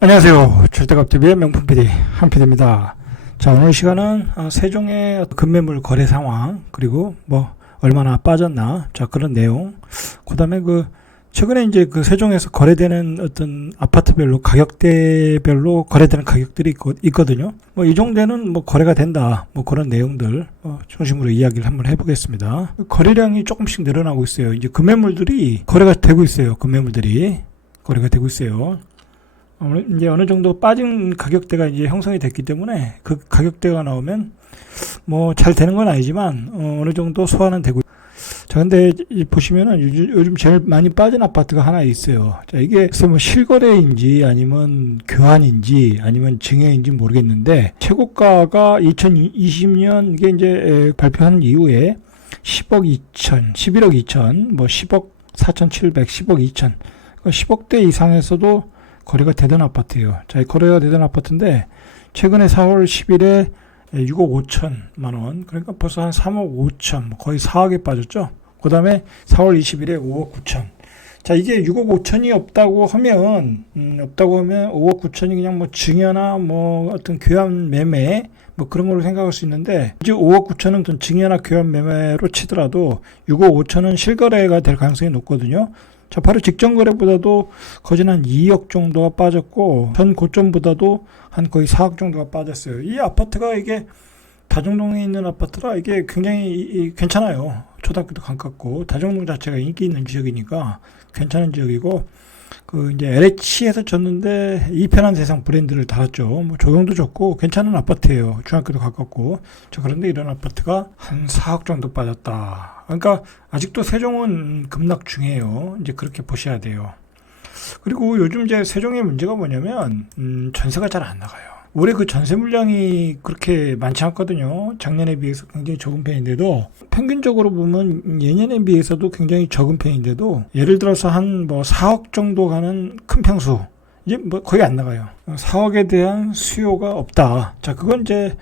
안녕하세요. 절대값TV의 명품 PD 한PD입니다. 자, 오늘 시간은 세종의 급매물 거래 상황, 그리고 뭐 얼마나 빠졌나, 자, 그런 내용. 그다음에 최근에 이제 세종에서 거래되는 어떤 아파트별로 가격대별로 거래되는 가격들이 있거든요. 뭐 이 정도는 뭐 거래가 된다, 뭐 그런 내용들 중심으로 이야기를 한번 해보겠습니다. 거래량이 조금씩 늘어나고 있어요. 이제 급매물들이 거래가 되고 있어요. 급매물들이 거래가 되고 있어요. 이제 어느 정도 빠진 가격대가 이제 형성이 됐기 때문에 그 가격대가 나오면 뭐 잘 되는 건 아니지만 어느 정도 소화는 되고. 자, 근데 보시면은 요즘 제일 많이 빠진 아파트가 하나 있어요. 자, 이게 뭐 실거래인지 아니면 교환인지 아니면 증여인지 모르겠는데, 최고가가 2020년 이게 이제 발표한 이후에 10억 2천, 11억 2천, 뭐 10억 4,700, 10억 2천, 10억대 이상에서도 거래가 되던 아파트예요. 자, 거래가 되던 아파트인데 최근에 4월 10일에 6억 5천만 원, 그러니까 벌써 한 3억 5천, 거의 4억에 빠졌죠. 그 다음에 4월 20일에 5억 9천. 자, 이게 6억 5천이 없다고 하면 5억 9천이 그냥 뭐 증여나 뭐 어떤 교환 매매 뭐 그런 걸로 생각할 수 있는데, 이제 5억 9천은 어떤 증여나 교환 매매로 치더라도 6억 5천은 실거래가 될 가능성이 높거든요. 자, 바로 직전 거래보다도 거의 한 2억 정도가 빠졌고, 전 고점보다도 한 거의 4억 정도가 빠졌어요. 이 아파트가 이게 다정동에 있는 아파트라 이게 굉장히 괜찮아요. 초등학교도 가깝고, 다정동 자체가 인기 있는 지역이니까 괜찮은 지역이고, 이제 LH에서 졌는데 이편한 세상 브랜드를 달았죠. 뭐 조경도 좋고 괜찮은 아파트예요. 중학교도 가깝고. 자, 그런데 이런 아파트가 한 4억 정도 빠졌다. 그러니까 아직도 세종은 급락 중이에요. 이제 그렇게 보셔야 돼요. 그리고 요즘 이제 세종의 문제가 뭐냐면 전세가 잘 안 나가요. 올해 그 전세 물량이 그렇게 많지 않거든요. 작년에 비해서 굉장히 적은 편인데도, 평균적으로 보면 예년에 비해서도 굉장히 적은 편인데도, 예를 들어서 한 뭐 4억 정도 가는 큰 평수 이제 뭐 거의 안 나가요. 4억에 대한 수요가 없다. 자, 그건 이제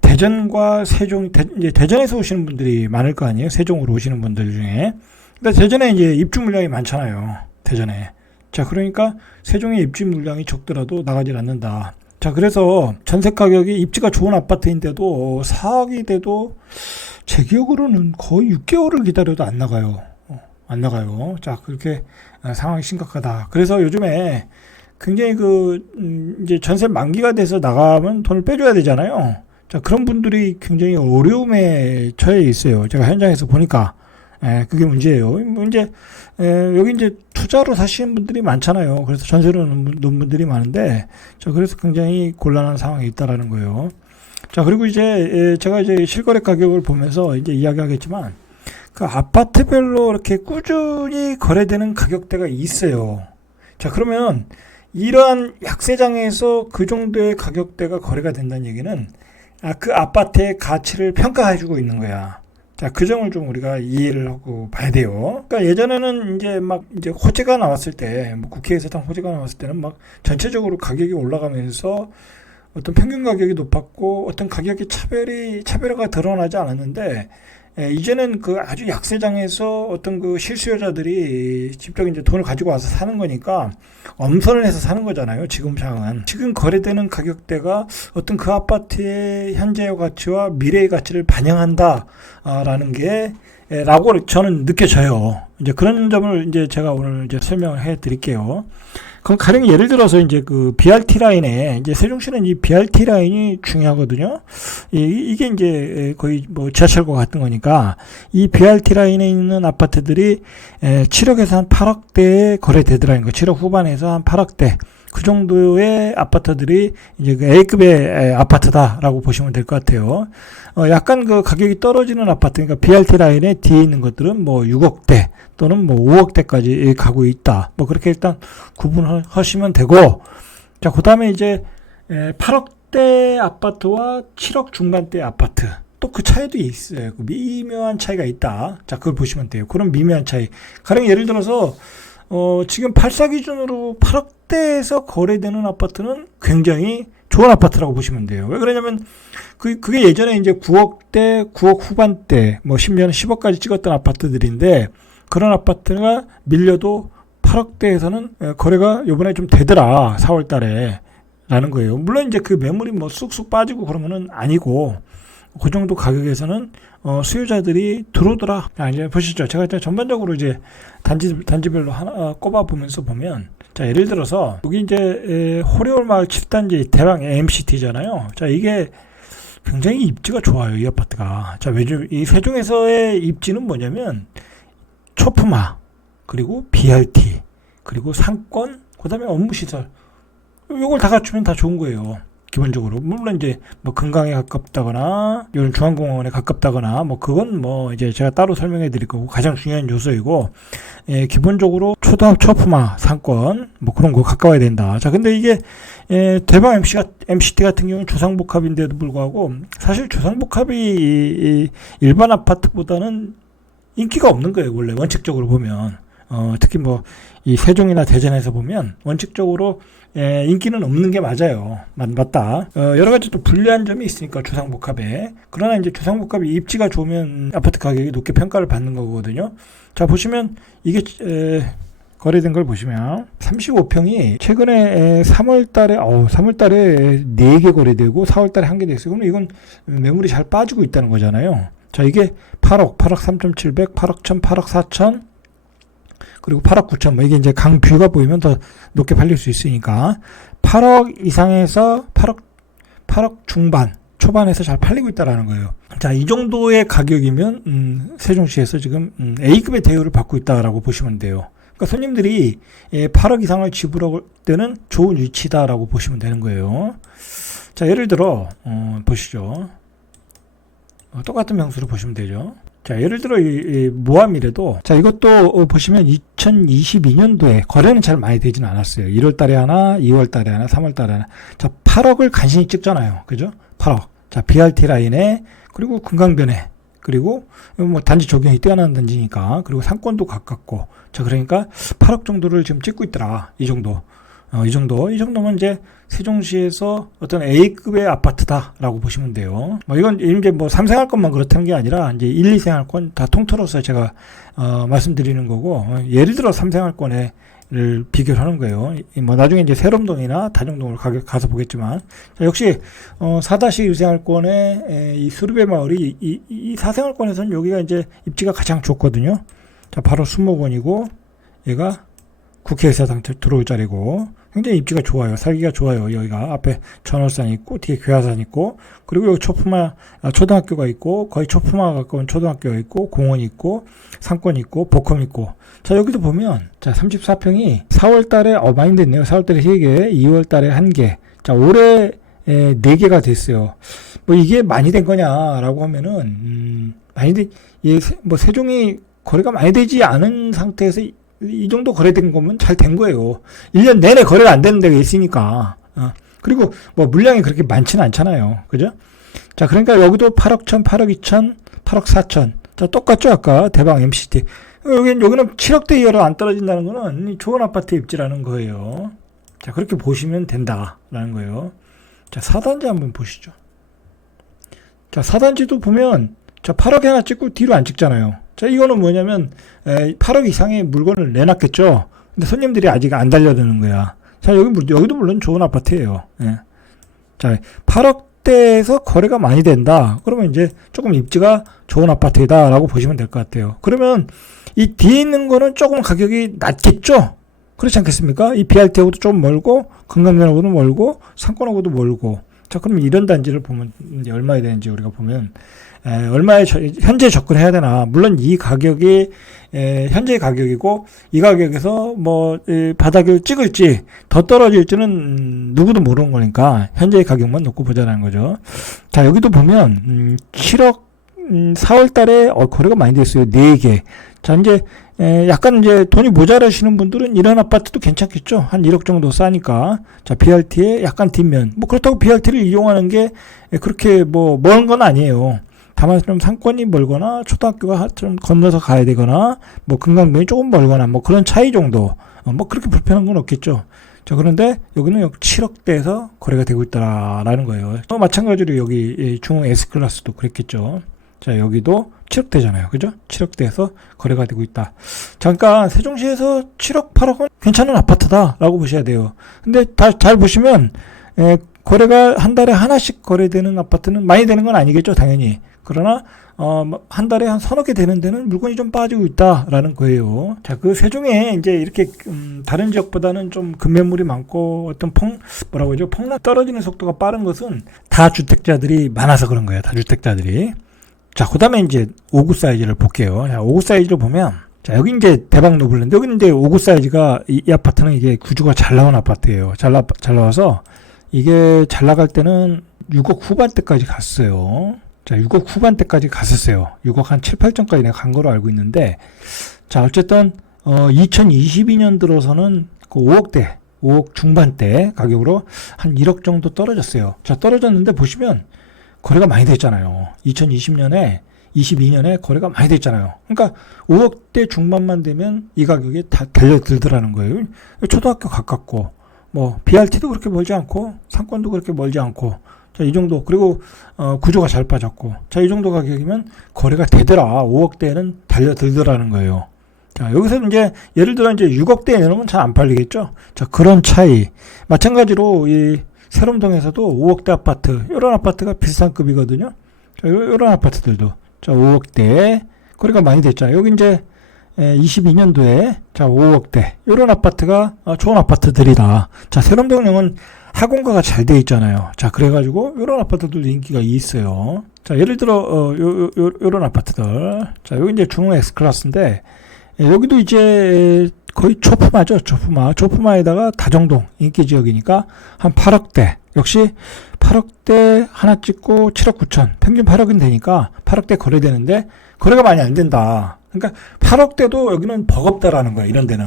대전과 세종, 이제 대전에서 오시는 분들이 많을 거 아니에요. 세종으로 오시는 분들 중에. 근데 대전에 이제 입주 물량이 많잖아요. 대전에. 자, 그러니까 세종의 입주 물량이 적더라도 나가질 않는다. 자, 그래서 전세 가격이 입지가 좋은 아파트인데도 4억이 돼도 제 기억으로는 거의 6개월을 기다려도 안 나가요. 안 나가요. 자, 그렇게 상황이 심각하다. 그래서 요즘에 굉장히 이제 전세 만기가 돼서 나가면 돈을 빼줘야 되잖아요. 자, 그런 분들이 굉장히 어려움에 처해 있어요. 제가 현장에서 보니까. 그게 문제예요. 이제 여기 이제 투자로 사시는 분들이 많잖아요. 그래서 전세로 놓은 분들이 많은데, 자, 그래서 굉장히 곤란한 상황이 있다라는 거예요. 자, 그리고 이제 제가 이제 실거래 가격을 보면서 이제 이야기하겠지만, 그 아파트별로 이렇게 꾸준히 거래되는 가격대가 있어요. 자, 그러면 이러한 약세장에서 그 정도의 가격대가 거래가 된다는 얘기는 그 아파트의 가치를 평가해주고 있는 거야. 자, 그 점을 좀 우리가 이해를 하고 봐야 돼요. 그러니까 예전에는 이제 호재가 나왔을 때, 뭐 국회에서 당 호재가 나왔을 때는 막 전체적으로 가격이 올라가면서 어떤 평균 가격이 높았고 어떤 가격의 차별화가 드러나지 않았는데, 이제는 아주 약세장에서 어떤 실수요자들이 직접 이제 돈을 가지고 와서 사는 거니까 엄선을 해서 사는 거잖아요. 지금 상황은. 지금 거래되는 가격대가 어떤 그 아파트의 현재의 가치와 미래의 가치를 반영한다, 라는 라고 저는 느껴져요. 이제 그런 점을 이제 제가 오늘 이제 설명을 해 드릴게요. 그럼 가령 예를 들어서 이제 BRT 라인에, 이제 세종시는 이 BRT 라인이 중요하거든요. 이게 이제 거의 뭐 지하철과 같은 거니까, 이 BRT 라인에 있는 아파트들이 7억에서 한 8억대에 거래되더라는 거. 7억 후반에서 한 8억대. 그 정도의 아파트들이 이제 A급의 아파트다라고 보시면 될 것 같아요. 약간 가격이 떨어지는 아파트, 그러니까 BRT 라인에 뒤에 있는 것들은 뭐 6억대 또는 뭐 5억대까지 가고 있다. 뭐 그렇게 일단 구분하시면 되고, 자, 그 다음에 이제 8억대 아파트와 7억 중반대 아파트. 또 그 차이도 있어요. 미묘한 차이가 있다. 자, 그걸 보시면 돼요. 그런 미묘한 차이. 가령 예를 들어서 지금 8사 기준으로 8억대에서 거래되는 아파트는 굉장히 좋은 아파트라고 보시면 돼요. 왜 그러냐면 그게 예전에 이제 9억대, 9억 후반대, 뭐 10년 10억까지 찍었던 아파트들인데, 그런 아파트가 밀려도 8억대에서는 거래가 요번에 좀 되더라. 4월 달에. 라는 거예요. 물론 이제 그 매물이 뭐 쑥쑥 빠지고 그러면은 아니고, 그 정도 가격에서는 수요자들이 들어오더라. 이제 보시죠. 제가 전반적으로 이제 단지별로 하나 꼽아보면서 보면, 자, 예를 들어서 여기 이제 호래올마을 10단지 대방 MCT잖아요. 자, 이게 굉장히 입지가 좋아요. 이 아파트가. 자, 이 세종에서의 입지는 뭐냐면 초품화, 그리고 BRT, 그리고 상권, 그다음에 업무시설. 요걸 다 갖추면 다 좋은 거예요. 기본적으로. 물론 이제 뭐 금강에 가깝다거나 이런 중앙공원에 가깝다거나 뭐 그건 뭐 이제 제가 따로 설명해 드릴 거고 가장 중요한 요소이고, 기본적으로 초품화 상권 뭐 그런 거 가까워야 된다. 자, 근데 이게 대방 MCT 같은 경우는 주상복합인데도 불구하고 사실 주상복합이 일반 아파트보다는 인기가 없는 거예요. 원래 원칙적으로 보면. 특히 뭐 이 세종이나 대전에서 보면 원칙적으로 인기는 없는 게 맞아요. 맞다. 여러 가지 또 불리한 점이 있으니까 주상복합에. 그러나 이제 주상복합이 입지가 좋으면 아파트 가격이 높게 평가를 받는 거거든요. 자, 보시면 이게 거래된 걸 보시면 35평이 최근에 3월 달에 4개 거래되고 4월 달에 1개 됐어요. 그러면 이건 매물이 잘 빠지고 있다는 거잖아요. 자, 이게 8억 3,700, 8억 1,000, 8억 4천, 그리고 8억 9천, 뭐 이게 이제 강뷰가 보이면 더 높게 팔릴 수 있으니까 8억 이상에서 8억 중반, 초반에서 잘 팔리고 있다라는 거예요. 자, 이 정도의 가격이면 세종시에서 지금 A급의 대우를 받고 있다라고 보시면 돼요. 그러니까 손님들이 8억 이상을 지불할 때는 좋은 위치다라고 보시면 되는 거예요. 자, 예를 들어 보시죠. 똑같은 명수로 보시면 되죠. 자, 예를 들어 이 모함이라도, 자, 이것도 보시면 2022년도에 거래는 잘 많이 되지는 않았어요. 1월 달에 하나, 2월 달에 하나, 3월 달에 하나. 자, 8억을 간신히 찍잖아요. 그죠? 8억. 자, BRT 라인에, 그리고 금강변에, 그리고 뭐 단지 조경이 뛰어난 단지니까, 그리고 상권도 가깝고. 자, 그러니까 8억 정도를 지금 찍고 있더라. 이 정도. 이 정도면 이제 세종시에서 어떤 A급의 아파트다라고 보시면 돼요. 뭐 이건 이제 뭐 3생활권만 그렇다는 게 아니라 이제 1, 2생활권 다 통틀어서 제가 말씀드리는 거고, 예를 들어 3생활권을 비교를 하는 거예요. 뭐 나중에 이제 세롬동이나 다정동을 가서 보겠지만, 자, 역시 4-1생활권의 이 수르베 마을이 이 4생활권에서는 여기가 이제 입지가 가장 좋거든요. 자, 바로 수목원이고, 얘가 국회의사당 들어올 자리고, 굉장히 입지가 좋아요. 살기가 좋아요. 여기가 앞에 전월산 있고 뒤에 괴하산 있고, 그리고 여기 초품화 초등학교가 있고, 거의 초품화가 가까운 초등학교가 있고, 공원이 있고, 상권이 있고, 복합 있고. 자, 여기도 보면 자, 34평이 4월 달에 많이 됐네요. 4월 달에 3개, 2월 달에 1개. 자, 올해 4개가 됐어요. 뭐 이게 많이 된 거냐라고 하면은 뭐 세종이 거래가 많이 되지 않은 상태에서 이 정도 거래된 거면 잘 된 거예요. 1년 내내 거래가 안 되는 데가 있으니까. 그리고 뭐 물량이 그렇게 많지는 않잖아요. 그죠? 자, 그러니까 여기도 8억 1천, 8억 2천, 8억 4천. 자, 똑같죠? 아까 대방 MCT. 여기는 7억대 이하로 안 떨어진다는 거는 좋은 아파트 입지라는 거예요. 자, 그렇게 보시면 된다라는 거예요. 자, 4단지 한번 보시죠. 자, 4단지도 보면 자, 8억에 하나 찍고 뒤로 안 찍잖아요. 자, 이거는 뭐냐면 8억 이상의 물건을 내놨겠죠. 근데 손님들이 아직 안 달려드는 거야. 자, 여기도 물론 좋은 아파트예요. 예. 자, 8억대에서 거래가 많이 된다. 그러면 이제 조금 입지가 좋은 아파트다라고 보시면 될 것 같아요. 그러면 이 뒤에 있는 거는 조금 가격이 낮겠죠. 그렇지 않겠습니까? 이 BRT하고도 좀 멀고, 금강변하고도 멀고, 상권하고도 멀고. 자, 그럼 이런 단지를 보면 이제 얼마에 되는지 우리가 보면 얼마에 현재 접근해야 되나. 물론 이 가격이 현재 가격이고, 이 가격에서 뭐 바닥을 찍을지 더 떨어질지는 누구도 모르는 거니까 현재의 가격만 놓고 보자는 거죠. 자, 여기도 보면 7억 4월 달에 거래가 많이 됐어요. 4개. 자, 이제 약간 이제 돈이 모자라시는 분들은 이런 아파트도 괜찮겠죠. 한 1억 정도 싸니까. 자, BRT의 약간 뒷면. 뭐 그렇다고 BRT를 이용하는 게 그렇게 뭐 먼 건 아니에요. 다만 좀 상권이 멀거나 초등학교가 좀 건너서 가야 되거나 뭐 금강변이 조금 멀거나 뭐 그런 차이 정도. 뭐 그렇게 불편한 건 없겠죠. 자, 그런데 여기는 7억대에서 거래가 되고 있다라는 거예요. 또 마찬가지로 여기 중흥 S클래스도 그랬겠죠. 자, 여기도 7억대잖아요. 그죠? 7억대에서 거래가 되고 있다. 잠깐, 세종시에서 7억, 8억은 괜찮은 아파트다라고 보셔야 돼요. 근데 잘 보시면, 거래가 한 달에 하나씩 거래되는 아파트는 많이 되는 건 아니겠죠, 당연히. 그러나, 한 달에 한 서너 개 되는 데는 물건이 좀 빠지고 있다라는 거예요. 자, 그 세종에 이제 이렇게, 다른 지역보다는 좀 급매물이 많고, 어떤 뭐라고 하죠? 폭락 떨어지는 속도가 빠른 것은 다주택자들이 많아서 그런 거예요, 다주택자들이. 자, 그 다음에 이제 5구 사이즈를 볼게요. 자, 5구 사이즈를 보면, 자, 여기 이제 대박 노블랜드. 여기 이제 5구 사이즈가, 이 아파트는 이게 구조가 잘 나온 아파트예요. 잘 나와서, 이게 잘 나갈 때는 6억 후반대까지 갔어요. 자, 6억 후반대까지 갔었어요. 6억 한 7, 8천까지 내가 간 거로 알고 있는데, 자, 어쨌든, 2022년 들어서는 그 5억대, 5억 중반대 가격으로 한 1억 정도 떨어졌어요. 자, 떨어졌는데 보시면, 거래가 많이 됐잖아요. 2020년에 22년에 거래가 많이 됐잖아요. 그러니까 5억대 중반만 되면 이 가격이 다 달려들더라는 거예요. 초등학교 가깝고 뭐 BRT도 그렇게 멀지 않고 상권도 그렇게 멀지 않고 자, 이 정도. 그리고 구조가 잘 빠졌고 자, 이 정도 가격이면 거래가 되더라. 5억대는 달려들더라는 거예요. 자, 여기서 이제 예를 들어 이제 6억대 내놓으면 잘 안 팔리겠죠. 자, 그런 차이. 마찬가지로 이 세롬동에서도 5억대 아파트, 이런 아파트가 비슷한 급이거든요. 자, 이런 아파트들도. 자, 5억대. 거래가 많이 됐잖아요. 여기 이제 22년도에 자, 5억대. 이런 아파트가 좋은 아파트들이다. 자, 세롬동은 학원가가 잘 돼 있잖아요. 자, 그래가지고 이런 아파트들도 인기가 있어요. 자, 예를 들어 요런 아파트들. 자, 여기 이제 중흥 X클래스인데 여기도 이제 거의 초품화죠. 초품화에다가 다정동 인기 지역이니까 한 8억대. 역시 8억대 하나 찍고 7억 9천. 평균 8억은 되니까 8억대 거래되는데 거래가 많이 안 된다. 그러니까 8억대도 여기는 버겁다라는 거야. 이런 데는.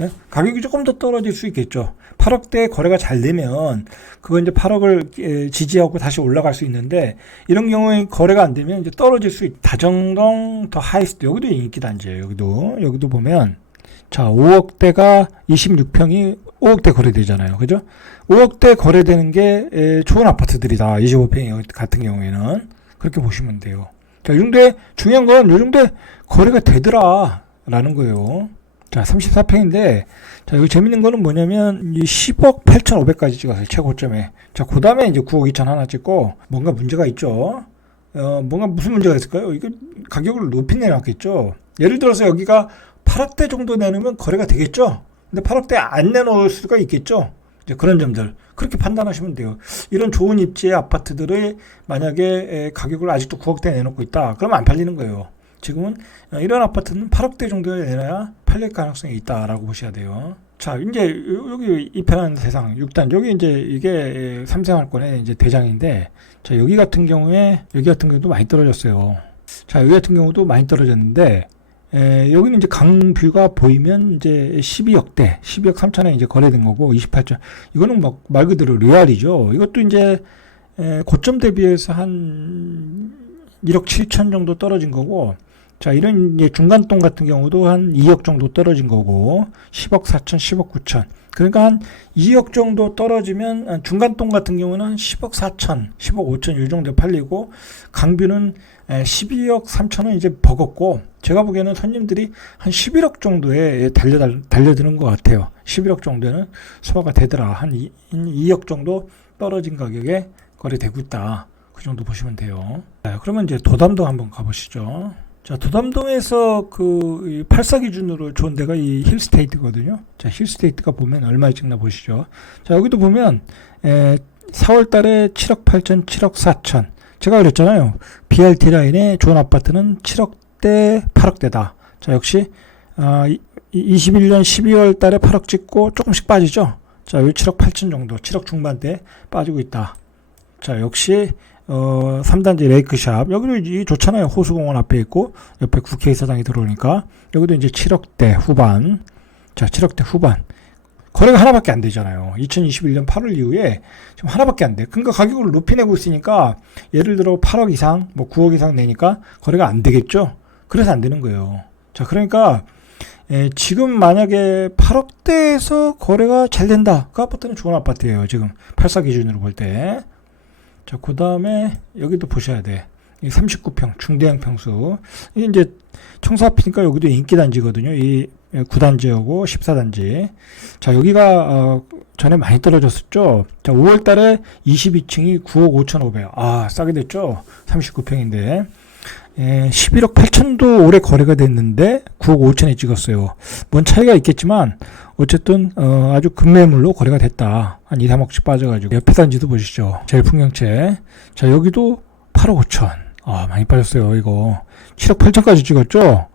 예? 가격이 조금 더 떨어질 수 있겠죠. 8억대 거래가 잘 되면 그거 이제 8억을 지지하고 다시 올라갈 수 있는데 이런 경우에 거래가 안 되면 이제 떨어질 수 있다. 다정동 더 하이스트 여기도 인기 단지예요. 여기도 보면 자, 5억대가 26평이 5억대 거래되잖아요. 그죠? 5억대 거래되는 게 좋은 아파트들이다. 25평 같은 경우에는. 그렇게 보시면 돼요. 자, 이 정도에 중요한 건 이 정도에 거래가 되더라. 라는 거예요. 자, 34평인데, 자, 여기 재밌는 거는 뭐냐면, 이 10억 8,500까지 찍었어요. 최고점에. 자, 그 다음에 이제 9억 2천 하나 찍고, 뭔가 문제가 있죠. 뭔가 무슨 문제가 있을까요? 이거 가격을 높이 내놨겠죠. 예를 들어서 여기가 8억대 정도 내놓으면 거래가 되겠죠? 근데 8억대 안 내놓을 수가 있겠죠? 이제 그런 점들. 그렇게 판단하시면 돼요. 이런 좋은 입지의 아파트들의 만약에 가격을 아직도 9억대 내놓고 있다. 그러면 안 팔리는 거예요. 지금은 이런 아파트는 8억대 정도에 내놔야 팔릴 가능성이 있다라고 보셔야 돼요. 자, 이제 여기 이편한 세상 6단. 여기 이제 이게 삼생활권의 이제 대장인데, 자, 여기 같은 경우도 많이 떨어졌어요. 자, 여기 같은 경우도 많이 떨어졌는데, 여기는 이제 강뷰가 보이면 이제 12억대, 12억 3천에 이제 거래된 거고, 28점. 이거는 막 말 그대로 리알이죠. 이것도 이제, 고점 대비해서 한 1억 7천 정도 떨어진 거고, 자, 이런 이제 중간동 같은 경우도 한 2억 정도 떨어진 거고, 10억 4천, 10억 9천. 그러니까 한 2억 정도 떨어지면, 중간동 같은 경우는 한 10억 4천, 10억 5천 이 정도 팔리고, 강뷰는 12억 3천은 이제 버겁고, 제가 보기에는 손님들이 한 11억 정도에 달려드는 것 같아요. 11억 정도는 소화가 되더라. 한 2억 정도 떨어진 가격에 거래되고 있다. 그 정도 보시면 돼요. 자, 그러면 이제 도담동 한번 가보시죠. 자, 도담동에서 그 84 기준으로 좋은 데가 이 힐스테이트거든요. 자, 힐스테이트가 보면 얼마에 찍나 보시죠. 자, 여기도 보면 4월 달에 7억 8천, 7억 4천. 제가 그랬잖아요. BRT 라인의 좋은 아파트는 7억대, 8억대다. 자, 역시 21년 12월 달에 8억 찍고 조금씩 빠지죠. 자, 여기 7억 8천 정도, 7억 중반대 빠지고 있다. 자, 역시 3단지 레이크샵. 여기도 좋잖아요. 호수공원 앞에 있고 옆에 국회의사당이 들어오니까 여기도 이제 7억대 후반. 자, 7억대 후반. 거래가 하나밖에 안 되잖아요. 2021년 8월 이후에 지금 하나밖에 안 돼. 그러니까 가격을 높이 내고 있으니까 예를 들어 8억 이상, 뭐 9억 이상 내니까 거래가 안 되겠죠. 그래서 안 되는 거예요. 자, 그러니까 지금 만약에 8억대에서 거래가 잘 된다. 그 아파트는 좋은 아파트예요. 지금 84 기준으로 볼 때. 자, 그 다음에 여기도 보셔야 돼. 39평 중대형 평수. 이게 이제 청사 앞이니까 여기도 인기단지거든요. 이 9단지하고 14단지. 자, 여기가 전에 많이 떨어졌었죠. 자, 5월 달에 22층이 9억 5,500. 아, 싸게 됐죠. 39평인데. 11억 8천도 올해 거래가 됐는데 9억 5천에 찍었어요. 뭔 차이가 있겠지만 어쨌든 아주 급매물로 거래가 됐다. 한 2, 3억씩 빠져가지고. 옆에 단지도 보시죠. 제일 풍경채. 자, 여기도 8억 5천. 아, 많이 빠졌어요. 이거 7억 8천까지 찍었죠.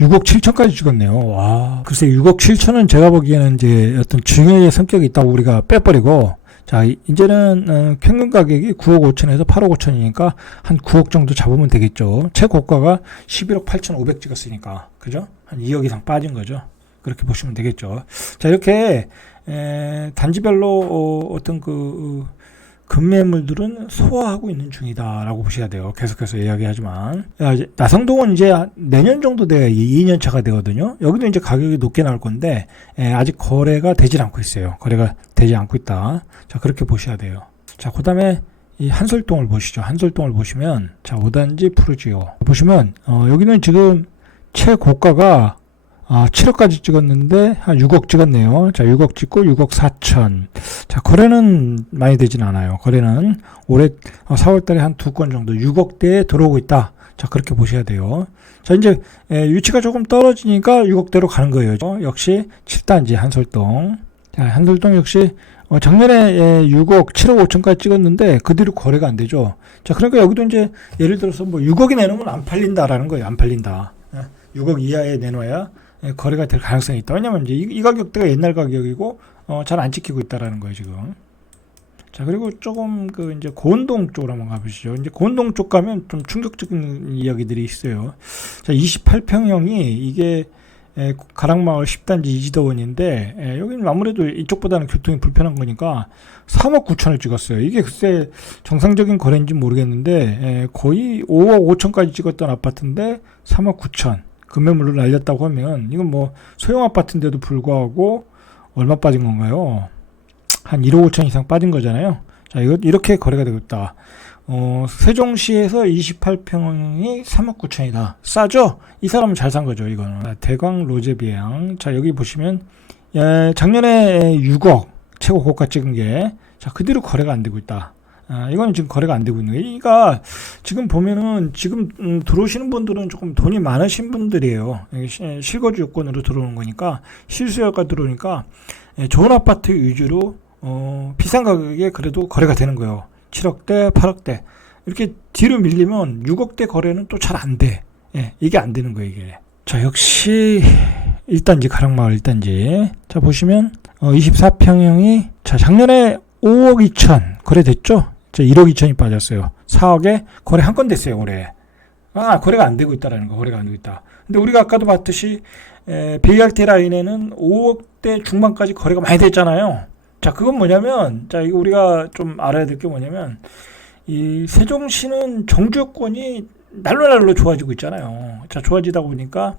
6억 7천까지 찍었네요. 와, 글쎄 6억 7천은 제가 보기에는 이제 어떤 중요의 성격이 있다고 우리가 빼버리고, 자, 이제는 평균 가격이 9억 5천에서 8억 5천이니까 한 9억 정도 잡으면 되겠죠. 최고가가 11억 8천 5백 찍었으니까, 그죠? 한 2억 이상 빠진 거죠. 그렇게 보시면 되겠죠. 자, 이렇게 단지별로 어떤 급매물들은 소화하고 있는 중이다라고 보셔야 돼요. 계속해서 이야기하지만, 이제 나성동은 이제 내년 정도 돼야 2년 차가 되거든요. 여기도 이제 가격이 높게 나올 건데 아직 거래가 되질 않고 있어요. 거래가 되지 않고 있다. 자, 그렇게 보셔야 돼요. 자, 그다음에 이 한솔동을 보시죠. 한솔동을 보시면, 자, 5단지 푸르지오 보시면 여기는 지금 최고가가 7억까지 찍었는데 한 6억 찍었네요. 자, 6억 찍고 6억 4천. 자, 거래는 많이 되진 않아요. 거래는 올해 4월 달에 한 2건 정도 6억대에 들어오고 있다. 자, 그렇게 보셔야 돼요. 자, 이제 위치가 조금 떨어지니까 6억대로 가는 거예요. 역시 7단지 한솔동. 자, 한솔동 역시 작년에 6억, 7억 5천까지 찍었는데 그 뒤로 거래가 안 되죠. 자, 그러니까 여기도 이제 예를 들어서 뭐 6억이 내놓으면 안 팔린다라는 거예요. 안 팔린다. 6억 이하에 내놔야 거래가 될 가능성이 있다. 왜냐면 이제 이 가격대가 옛날 가격이고 잘 안 찍히고 있다라는 거예요, 지금. 자, 그리고 조금 이제 고운동 쪽으로 한번 가보시죠. 이제 고운동 쪽 가면 좀 충격적인 이야기들이 있어요. 자, 28평형이 이게 가락마을 10단지 이지더원인데 여기는 아무래도 이쪽보다는 교통이 불편한 거니까 3억 9천을 찍었어요. 이게 글쎄 정상적인 거래인지 모르겠는데 거의 5억 5천까지 찍었던 아파트인데 3억 9천 급매물로 날렸다고 하면 이건 뭐 소형 아파트인데도 불구하고 얼마 빠진 건가요? 한 1억 5천 이상 빠진 거잖아요. 자, 이거 이렇게 거래가 되고 있다. 세종시에서 28평이 3억 9천이다. 싸죠? 이 사람은 잘 산 거죠, 이거는. 대광 로제비앙. 자, 여기 보시면, 작년에 6억 최고 고가 찍은 게, 자, 그대로 거래가 안 되고 있다. 이거는 지금 거래가 안 되고 있는 거예요. 그러니까 지금 보면은 지금 들어오시는 분들은 조금 돈이 많으신 분들이에요. 실거주 요건으로 들어오는 거니까, 실수요가 들어오니까, 좋은 아파트 위주로, 비싼 가격에 그래도 거래가 되는 거예요. 7억대, 8억대. 이렇게 뒤로 밀리면 6억대 거래는 또 잘 안 돼. 이게 안 되는 거예요, 이게. 자, 역시 1단지, 가락마을 1단지. 자, 보시면 24평형이 자, 작년에 5억 2천 거래됐죠? 자, 1억 2천이 빠졌어요. 4억에 거래 한 건 됐어요, 올해. 거래가 안 되고 있다라는 거, 거래가 안 되고 있다. 근데 우리가 아까도 봤듯이 BRT 라인에는 5억대 중반까지 거래가 많이 됐잖아요. 자, 그건 뭐냐면, 자, 이거 우리가 좀 알아야 될 게 뭐냐면, 이 세종시는 정주 여건이 날로 좋아지고 있잖아요. 자, 좋아지다 보니까,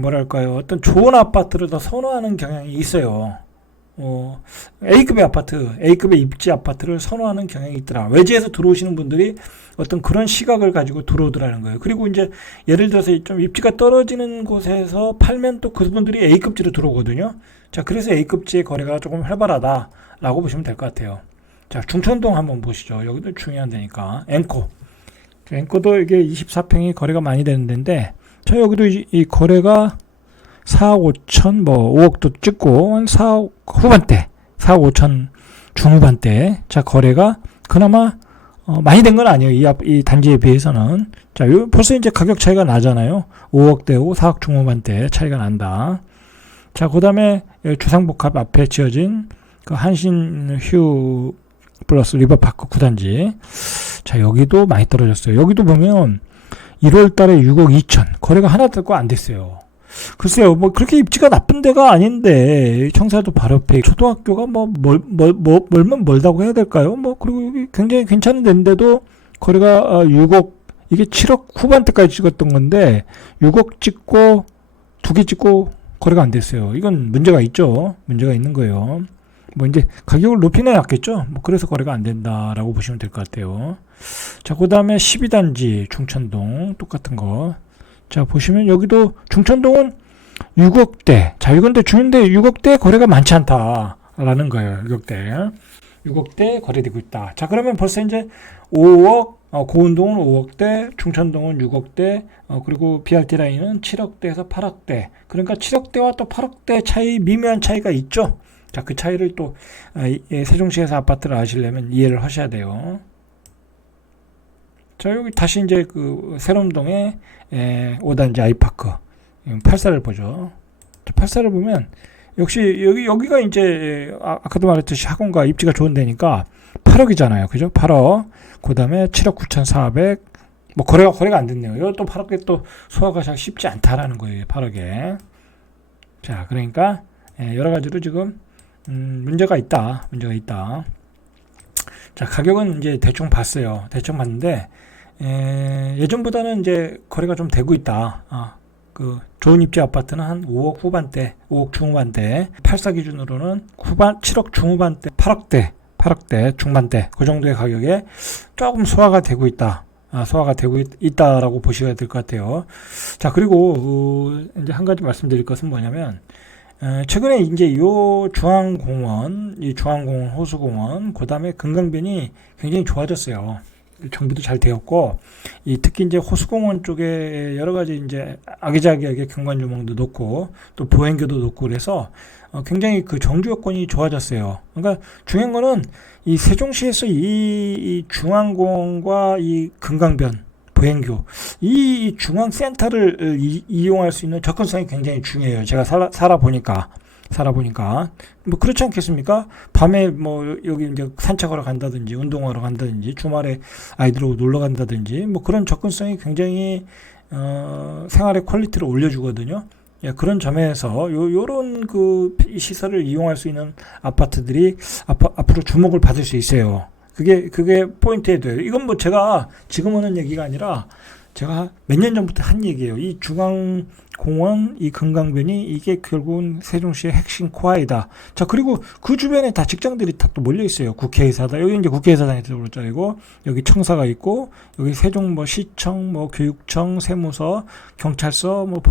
뭐랄까요, 어떤 좋은 아파트를 더 선호하는 경향이 있어요. A급의 아파트, A급의 입지 아파트를 선호하는 경향이 있더라. 외지에서 들어오시는 분들이 어떤 그런 시각을 가지고 들어오더라는 거예요. 그리고 이제 예를 들어서 좀 입지가 떨어지는 곳에서 팔면 또 그분들이 A급지로 들어오거든요. 자, 그래서 A급지의 거래가 조금 활발하다라고 보시면 될 것 같아요. 자, 중천동 한번 보시죠. 여기도 중요한 데니까. 앵코. 앵코도 이게 24평이 거래가 많이 되는 데인데, 자, 여기도 이 거래가 4억 5천, 5억도 찍고, 한 4억 후반대, 4억 5천 중후반대. 자, 거래가 그나마, 많이 된 건 아니에요. 이 단지에 비해서는. 자, 벌써 이제 가격 차이가 나잖아요. 5억대고 4억 중후반대 차이가 난다. 자, 그 다음에 주상복합 앞에 지어진 그 한신휴 플러스 리버파크 9단지. 자, 여기도 많이 떨어졌어요. 여기도 보면 1월 달에 6억 2천. 거래가 하나 들고 안 됐어요. 글쎄요, 뭐, 그렇게 입지가 나쁜 데가 아닌데, 청사도 바로 옆에 초등학교가 멀면 멀다고 해야 될까요? 그리고 굉장히 괜찮은 데인데도 거래가 6억, 이게 7억 후반대까지 찍었던 건데, 6억 찍고, 2개 찍고, 거래가 안 됐어요. 이건 문제가 있죠. 문제가 있는 거예요. 뭐 이제 가격을 높이내 놨겠죠. 뭐 그래서 거래가 안 된다라고 보시면 될 것 같아요. 자, 그 다음에 12단지 중천동 똑같은 거. 자, 보시면 여기도 중천동은 6억대. 자, 이건데 주인데 6억대 거래가 많지 않다라는 거예요. 6억대 거래되고 있다. 자, 그러면 벌써 이제 5억, 고운동은 5억대, 중천동은 6억대, 그리고 BRT 라인은 7억대에서 8억대. 그러니까 7억대와 또 8억대 차이, 미묘한 차이가 있죠. 자, 그 차이를 또 세종시에서 아파트를 아시려면 이해를 하셔야 돼요. 자, 여기 다시 이제 그 세롬동의 5단지 아이파크 8사를 보죠. 8사를 보면 역시 여기가 이제 아까도 말했듯이 학원과 입지가 좋은 데니까 8억이잖아요. 그죠? 8억. 그다음에 7억 9,400. 뭐 거래가 안 됐네요. 이것도 8억에 또 소화가 잘 쉽지 않다라는 거예요. 8억에. 자, 그러니까 여러 가지로 지금 문제가 있다. 자, 가격은 이제 대충 봤어요. 대충 봤는데 예전보다는 이제 거래가 좀 되고 있다. 그 좋은 입지 아파트는 한 5억 후반대, 5억 중후반대, 8사 기준으로는 7억 중후반대, 8억대 중반대 그 정도의 가격에 조금 소화가 되고 있다. 소화가 되고 있다라고 보셔야 될 것 같아요. 자, 그리고 이제 한 가지 말씀드릴 것은 뭐냐면 최근에 이제 요 중앙공원, 이 중앙공원, 호수공원, 그 다음에 금강변이 굉장히 좋아졌어요. 정비도 잘 되었고, 특히 이제 호수공원 쪽에 여러 가지 이제 아기자기하게 경관조망도 놓고, 또 보행교도 놓고 그래서 굉장히 그 정주 여건이 좋아졌어요. 그러니까 중요한 거는 이 세종시에서 이 중앙공원과 이 금강변, 보행교, 이 중앙센터를 이용할 수 있는 접근성이 굉장히 중요해요. 제가 살아보니까 뭐 그렇지 않겠습니까? 밤에 뭐 여기 이제 산책하러 간다든지 운동하러 간다든지 주말에 아이들하고 놀러 간다든지 뭐 그런 접근성이 굉장히 생활의 퀄리티를 올려주거든요. 예, 그런 점에서 요런 그 시설을 이용할 수 있는 아파트들이 앞으로 주목을 받을 수 있어요. 그게 포인트에 돼요. 이건 뭐 제가 지금 하는 얘기가 아니라 제가 몇 년 전부터 한 얘기예요. 이 중앙공원, 이 금강변이 이게 결국은 세종시의 핵심 코아이다. 자, 그리고 그 주변에 다 직장들이 다 또 몰려 있어요. 국회의사당, 여기 이제 국회의사당이 들어올 자리고, 여기 청사가 있고, 여기 세종 뭐 시청, 뭐 교육청, 세무서, 경찰서, 뭐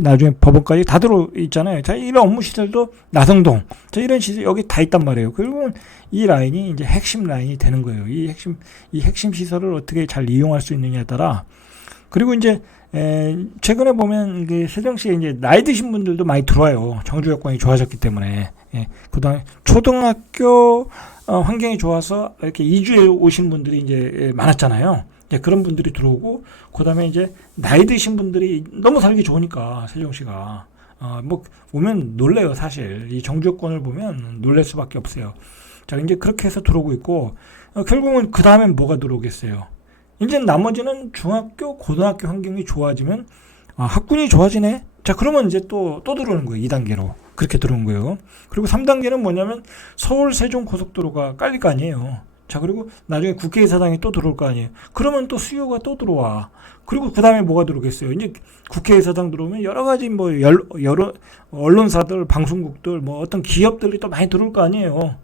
나중에 법원까지 다 들어 있잖아요. 자, 이런 업무 시설도 나성동. 자, 이런 시설 여기 다 있단 말이에요. 결국은 이 라인이 이제 핵심 라인이 되는 거예요. 이 핵심 시설을 어떻게 잘 이용할 수 있느냐에 따라. 그리고 이제 최근에 보면 세종시에 이제 나이 드신 분들도 많이 들어와요. 정주 여건이 좋아졌기 때문에. 그다음에 초등학교 환경이 좋아서 이렇게 이주해 오신 분들이 이제 많았잖아요. 그런 분들이 들어오고, 그다음에 이제 나이 드신 분들이 너무 살기 좋으니까 세종시가 뭐 오면 놀래요. 사실 이 정주 여건을 보면 놀랄 수밖에 없어요. 자, 이제 그렇게 해서 들어오고 있고, 결국은 그 다음엔 뭐가 들어오겠어요? 이제 나머지는 중학교, 고등학교 환경이 좋아지면, 학군이 좋아지네? 자, 그러면 이제 또 들어오는 거예요. 2단계로. 그렇게 들어온 거예요. 그리고 3단계는 뭐냐면, 서울 세종 고속도로가 깔릴 거 아니에요. 자, 그리고 나중에 국회의사당이 또 들어올 거 아니에요. 그러면 또 수요가 또 들어와. 그리고 그 다음에 뭐가 들어오겠어요? 이제 국회의사당 들어오면 여러 가지 뭐, 여러 언론사들, 방송국들, 뭐 어떤 기업들이 또 많이 들어올 거 아니에요.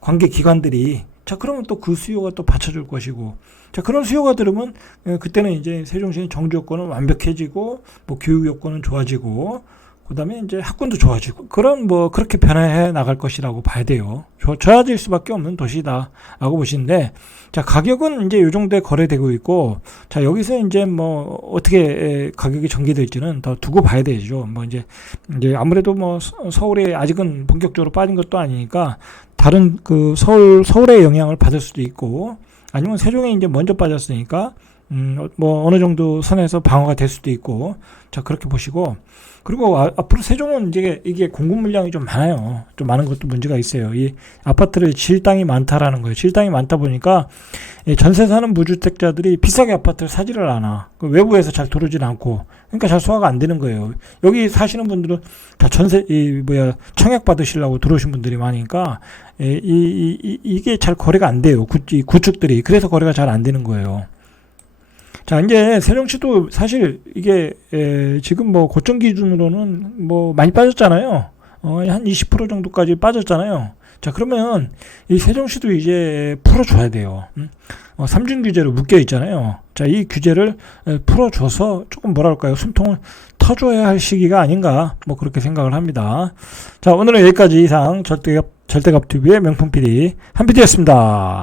관계 기관들이. 자, 그러면 또 그 수요가 또 받쳐줄 것이고. 자, 그런 수요가 들으면 그때는 이제 세종시의 정주 여건은 완벽해지고, 뭐 교육 여건은 좋아지고, 그다음에 이제 학군도 좋아지고, 그런 뭐 그렇게 변화해 나갈 것이라고 봐야 돼요. 좋아질 수밖에 없는 도시다라고 보시는데, 자, 가격은 이제 요 정도에 거래되고 있고, 자, 여기서 이제 뭐 어떻게 가격이 전개될지는 더 두고 봐야 되죠. 뭐 이제 아무래도 뭐 서울에 아직은 본격적으로 빠진 것도 아니니까 다른 그 서울의 영향을 받을 수도 있고, 아니면 세종에 이제 먼저 빠졌으니까 뭐 어느 정도 선에서 방어가 될 수도 있고. 자, 그렇게 보시고, 그리고 앞으로 세종은 이제 이게 공급 물량이 좀 많아요. 좀 많은 것도 문제가 있어요. 이 아파트를 질 땅이 많다라는 거예요. 질 땅이 많다 보니까 전세 사는 무주택자들이 비싸게 아파트를 사지를 않아. 외부에서 잘 들어오질 않고, 그러니까 잘 소화가 안 되는 거예요. 여기 사시는 분들은 다 청약 받으시려고 들어오신 분들이 많으니까 이게 잘 거래가 안 돼요. 구축들이. 그래서 거래가 잘 안 되는 거예요. 자, 이제 세종시도 사실 이게 지금 뭐 고점 기준으로는 뭐 많이 빠졌잖아요. 한 20% 정도까지 빠졌잖아요. 자, 그러면 이 세종시도 이제 풀어줘야 돼요. 삼중 규제로 묶여 있잖아요. 자, 이 규제를 풀어줘서 조금 뭐랄까요, 숨통을 터줘야 할 시기가 아닌가, 뭐 그렇게 생각을 합니다. 자, 오늘은 여기까지 이상 절대갑TV의 명품 PD 한 PD였습니다.